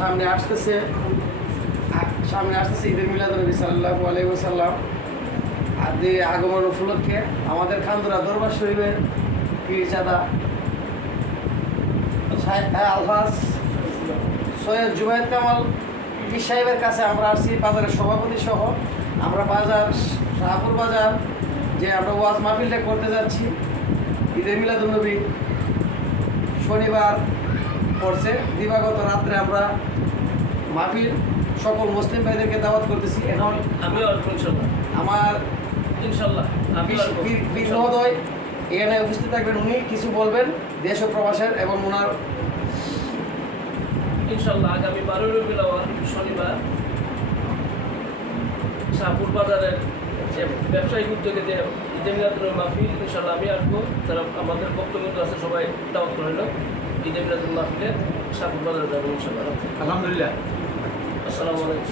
সামনে আসতেছে ঈদের মিলাদুন্নবী সাল্লাল্লাহু আলাইহি ওয়াসাল্লাম আদি আগমন উপলক্ষে আমাদের খান্দুরা দরবার শরীফের পীরজাদা আলহাজ সৈয়দ জুবায়ের কামাল পীর সাহেবের কাছে আমরা আসছি, বাজারের সভাপতি সহ আমরা শাহপুর বাজার যে আমরা ওয়াজ মাহফিলটা করতে যাচ্ছি। ঈদের মিলাদুন্নবী শনিবার পড়ছে, দিবাগত রাত্রে আমরা মাহফিল সকল মুসলিম ভাইদেরকে দাওয়াত করতেছি। এখন আমার ইনশাল্লাহ পীর মহোদয় এখানে উপস্থিত থাকবেন, উনি কিছু বলবেন দেশ ও প্রবাসের এবং ওনার ইনশাল্লাহ আগামী 12 রবিউল আউয়াল শনিবার শাহপুর বাজারের যে ব্যবসায়িক উদ্যোগে যে ঈদে মিলাদুন্নবী মাহফিল, ইনশাল্লাহ আমি আসবো। তারা আমাদের বক্তব্য আছে, সবাই দাওয়াত করে হলো ঈদে মিলাদুন্নবী মাহফিলে শাহপুর বাজারে যাবো ইনশাল্লাহ। আলহামদুলিল্লাহ। আসসালামু আলাইকুম।